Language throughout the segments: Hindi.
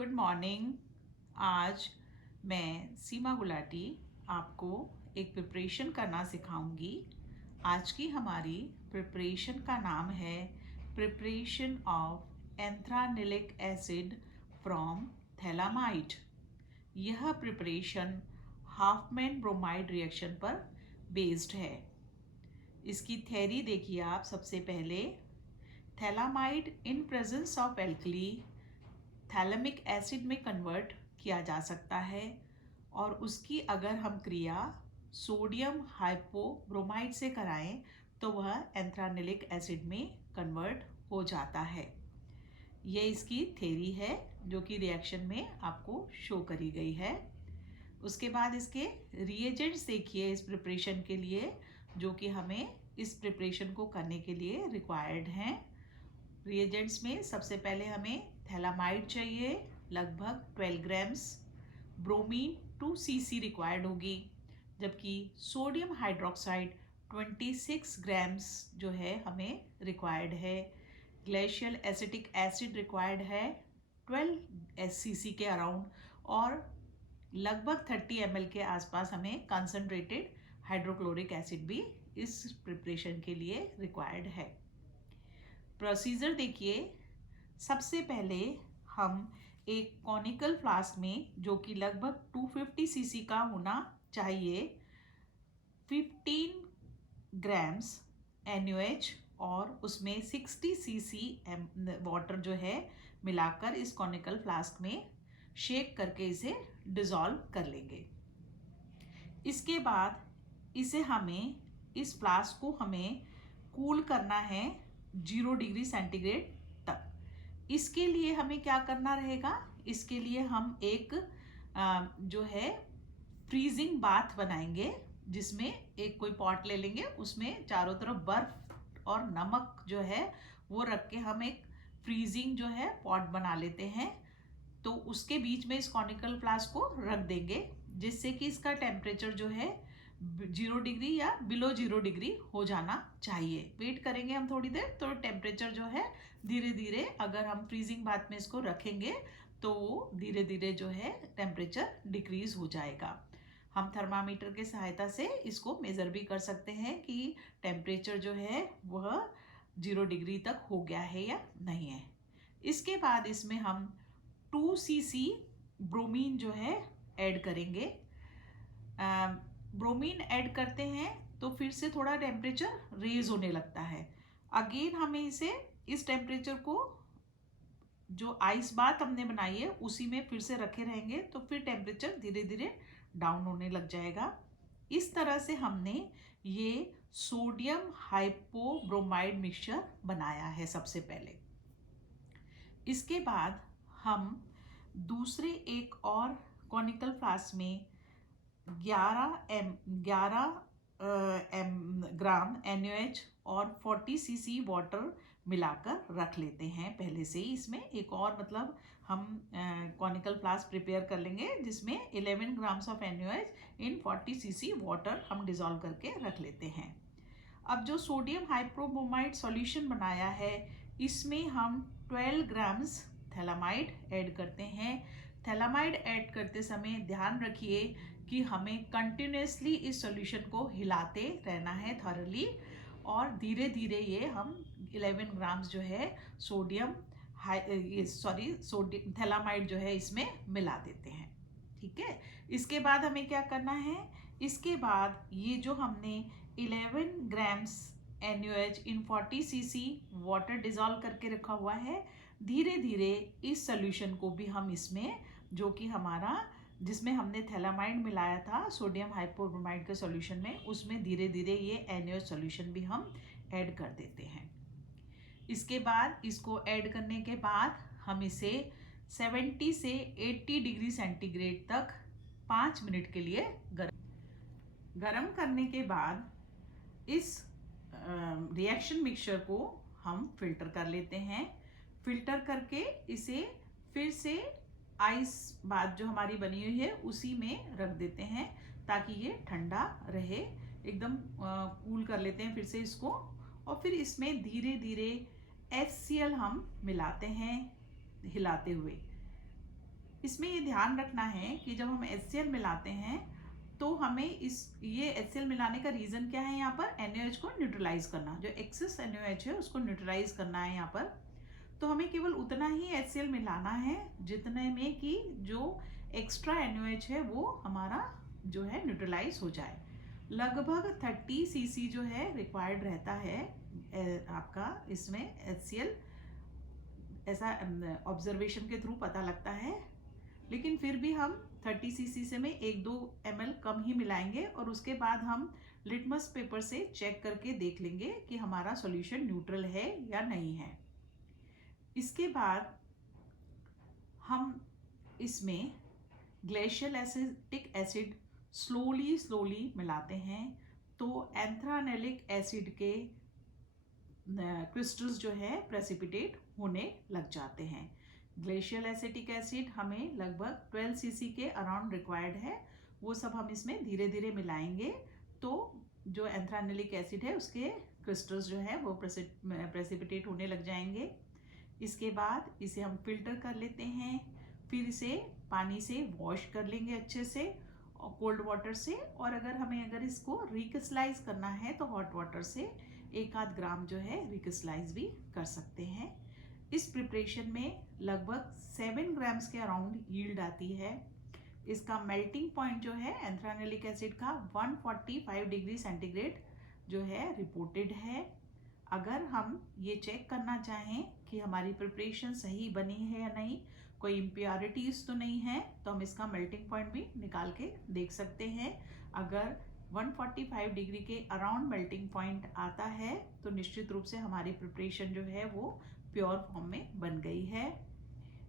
Good morning. आज मैं सीमा गुलाटी आपको एक प्रिपरेशन करना सिखाऊंगी। आज की हमारी प्रिपरेशन का नाम है preparation of anthranilic acid from phthalimide. यह प्रिपरेशन हाफमैन ब्रोमाइड रिएक्शन पर बेस्ड है। इसकी थ्योरी देखिए आप। सबसे पहले phthalimide in presence of alkali thalamic acid में कन्वर्ट किया जा सकता है और उसकी अगर हम क्रिया सोडियम हाइपोब्रोमाइड से कराएं तो वह एंथ्रानिलिक एसिड में कन्वर्ट हो जाता है। ये इसकी थ्योरी है जो कि रिएक्शन में आपको शो करी गई है। उसके बाद इसके रिएजेंट्स देखिए इस प्रिपरेशन के लिए, जो कि हमें इस प्रिपरेशन को करने के लिए रिक्वायर्ड हैं। रिएजेंट्स में सबसे पहले हमें थैलामाइड चाहिए लगभग 12 ग्राम्स, ब्रोमीन 2 सीसी रिक्वायर्ड होगी, जबकि सोडियम हाइड्रोक्साइड 26 ग्राम्स जो है हमें रिक्वायर्ड है। ग्लेशियल एसिटिक एसिड रिक्वायर्ड है 12 सीसी के अराउंड, और लगभग 30 ml के आसपास हमें कंसनट्रेटेड हाइड्रोक्लोरिक एसिड भी इस प्रिपरेशन के लिए रिक्वायर्ड है। प्रोसीजर देखिए। सबसे पहले हम एक कॉनिकल फ्लास्क में, जो कि लगभग 250 सीसी का होना चाहिए, 15 ग्राम्स NaOH और उसमें 60 सीसी वाटर जो है मिलाकर इस कॉनिकल फ्लास्क में शेक करके इसे डिज़ोल्व कर लेंगे। इसके बाद इस फ्लास्क को हमें कूल करना है 0 डिग्री सेंटीग्रेड तक। इसके लिए हमें क्या करना रहेगा? इसके लिए हम एक जो है फ्रीजिंग बाथ बनाएंगे, जिसमें एक कोई पॉट ले लेंगे, उसमें चारों तरफ बर्फ और नमक जो है वो रख के हम एक फ्रीजिंग जो है पॉट बना लेते हैं। तो उसके बीच में इस कॉनिकल फ्लास्क को रख देंगे, जिससे कि इसका टेम्परेचर जो है 0 डिग्री या बिलो 0 डिग्री हो जाना चाहिए। वेट करेंगे हम थोड़ी देर, तो टेम्परेचर जो है धीरे धीरे, अगर हम फ्रीजिंग बाथ में इसको रखेंगे तो धीरे धीरे जो है टेम्परेचर डिक्रीज हो जाएगा। हम थर्मामीटर के सहायता से इसको मेज़र भी कर सकते हैं कि टेम्परेचर जो है वह 0 डिग्री तक हो गया है या नहीं है। इसके बाद इसमें हम 2 सीसी ब्रोमीन जो है ऐड करेंगे। ब्रोमीन ऐड करते हैं तो फिर से थोड़ा टेम्परेचर रेज होने लगता है। अगेन हमें इस टेम्परेचर को, जो आइस बात हमने बनाई है उसी में फिर से रखे रहेंगे, तो फिर टेम्परेचर धीरे धीरे डाउन होने लग जाएगा। इस तरह से हमने ये सोडियम हाइपोब्रोमाइड मिक्सचर बनाया है सबसे पहले। इसके बाद हम दूसरे एक और कॉनिकल फ्लास्क में 11 ग्राम NaOH और 40 सीसी वाटर मिलाकर रख लेते हैं पहले से ही। इसमें एक और मतलब हम कॉनिकल फ्लास्क प्रिपेयर कर लेंगे, जिसमें 11 grams of NaOH in 40 CC water हम डिज़ोल्व करके रख लेते हैं। अब जो सोडियम हाइपोब्रोमाइड सॉल्यूशन बनाया है, इसमें हम 12 ग्राम्स थैलामाइड ऐड करते हैं। थैलामाइड ऐड करते समय ध्यान रखिए कि हमें कंटिन्यूसली इस सॉल्यूशन को हिलाते रहना है थॉरली, और धीरे धीरे ये हम 11 ग्राम्स जो है सोडियम थैलामाइड जो है इसमें मिला देते हैं। ठीक है। इसके बाद हमें क्या करना है? इसके बाद ये जो हमने 11 ग्राम्स NaOH इन 40 सीसी वाटर डिज़ोल्व करके रखा हुआ है, धीरे धीरे इस सॉल्यूशन को भी हम इसमें, जो कि हमारा जिसमें हमने थैलामाइड मिलाया था सोडियम हाइपोब्रोमाइड के सॉल्यूशन में, उसमें धीरे धीरे ये NaOH सॉल्यूशन भी हम ऐड कर देते हैं। इसके बाद इसको ऐड करने के बाद हम इसे 70 से 80 डिग्री सेंटीग्रेड तक 5 मिनट के लिए गरम करने के बाद इस रिएक्शन मिक्सचर को हम फिल्टर कर लेते हैं। फिल्टर करके इसे फिर से आइस बात जो हमारी बनी हुई है उसी में रख देते हैं, ताकि ये ठंडा रहे। एकदम कूल कर लेते हैं फिर से इसको, और फिर इसमें धीरे धीरे HCl हम मिलाते हैं हिलाते हुए। इसमें ये ध्यान रखना है कि जब हम HCl मिलाते हैं तो हमें ये HCl मिलाने का रीज़न क्या है, यहाँ पर NaOH को न्यूट्रलाइज करना, जो एक्सेस NaOH है उसको न्यूट्रलाइज करना है यहाँ पर। तो हमें केवल उतना ही HCl मिलाना है जितने में कि जो एक्स्ट्रा NaOH है वो हमारा जो है न्यूट्रलाइज हो जाए। लगभग 30 cc जो है रिक्वायर्ड रहता है आपका इसमें HCl, ऐसा ऑब्जर्वेशन के थ्रू पता लगता है। लेकिन फिर भी हम 30 cc से में 1-2 ml कम ही मिलाएंगे और उसके बाद हम लिटमस पेपर से चेक करके देख लेंगे कि हमारा सॉल्यूशन न्यूट्रल है या नहीं है। इसके बाद हम इसमें ग्लेशियल एसिटिक एसिड स्लोली मिलाते हैं तो एंथ्रानेलिक एसिड के क्रिस्टल्स जो है प्रेसिपिटेट होने लग जाते हैं। ग्लेशियल एसिटिक एसिड हमें लगभग 12 cc के अराउंड रिक्वायर्ड है, वो सब हम इसमें धीरे धीरे मिलाएंगे तो जो एंथ्रानेलिक एसिड है उसके क्रिस्टल्स जो है वो प्रेसिपिटेट होने लग जाएंगे। इसके बाद इसे हम फिल्टर कर लेते हैं, फिर इसे पानी से वॉश कर लेंगे अच्छे से और कोल्ड वाटर से, और अगर इसको रिक्रिस्टलाइज करना है तो हॉट वाटर से 1-8 ग्राम जो है रिक्रिस्टलाइज भी कर सकते हैं। इस प्रिपरेशन में लगभग 7 ग्राम्स के अराउंड यील्ड आती है। इसका मेल्टिंग पॉइंट जो है एंथ्रानेलिक एसिड का 145 डिग्री सेंटीग्रेड जो है रिपोर्टेड है। अगर हम ये चेक करना चाहें कि हमारी प्रिपरेशन सही बनी है या नहीं, कोई इम्प्योरिटीज़ तो नहीं है, तो हम इसका मेल्टिंग पॉइंट भी निकाल के देख सकते हैं। अगर 145 डिग्री के अराउंड मेल्टिंग पॉइंट आता है तो निश्चित रूप से हमारी प्रिपरेशन जो है वो प्योर फॉर्म में बन गई है।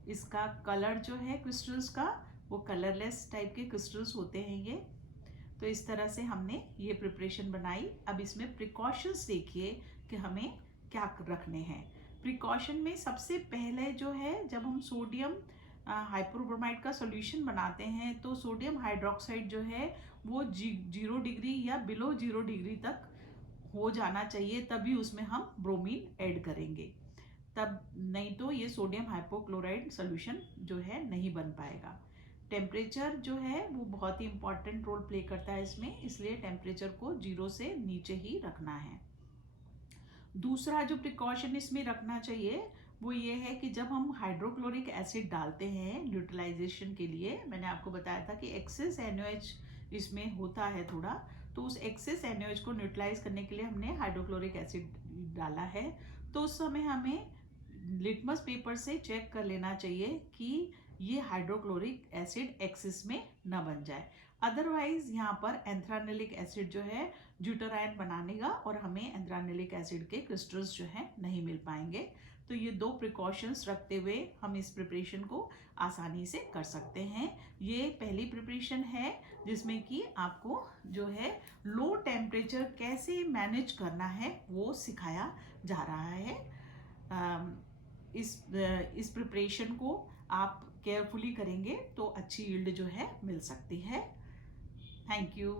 इसका कलर जो है क्रिस्टल्स का वो कलरलेस टाइप के क्रिस्टल्स होते हैं ये। तो इस तरह से हमने ये प्रिपरेशन बनाई। अब इसमें प्रिकॉशंस देखिए कि हमें क्या रखने हैं। प्रिकॉशन में सबसे पहले जो है, जब हम सोडियम हाइपोब्रोमाइड का सॉल्यूशन बनाते हैं तो सोडियम हाइड्रोक्साइड जो है वो 0 डिग्री या बिलो 0 डिग्री तक हो जाना चाहिए, तभी उसमें हम ब्रोमीन ऐड करेंगे, तब नहीं तो ये सोडियम हाइपोक्लोराइड सॉल्यूशन जो है नहीं बन पाएगा। टेम्परेचर जो है वो बहुत ही इंपॉर्टेंट रोल प्ले करता है इसमें, इसलिए टेम्परेचर को 0 से नीचे ही रखना है। दूसरा जो प्रिकॉशन इसमें रखना चाहिए वो ये है कि जब हम हाइड्रोक्लोरिक एसिड डालते हैं न्यूट्रलाइजेशन के लिए, मैंने आपको बताया था कि एक्सेस NaOH इसमें होता है थोड़ा, तो उस एक्सेस NaOH को न्यूट्रलाइज करने के लिए हमने हाइड्रोक्लोरिक एसिड डाला है। तो उस समय हमें लिटमस पेपर से चेक कर लेना चाहिए कि ये हाइड्रोक्लोरिक एसिड एक्सेस में न बन जाए, अदरवाइज यहाँ पर एंथ्रानेलिक एसिड जो है ड्यूटरायन बनानेगा और हमें एंथ्रानेलिक एसिड के क्रिस्टल्स जो है नहीं मिल पाएंगे। तो ये 2 प्रिकॉशंस रखते हुए हम इस प्रिपरेशन को आसानी से कर सकते हैं। ये पहली प्रिपरेशन है जिसमें कि आपको जो है लो टेम्परेचर कैसे मैनेज करना है वो सिखाया जा रहा है। इस प्रिपरेशन को आप केयरफुली करेंगे तो अच्छी यील्ड जो है मिल सकती है। Thank you.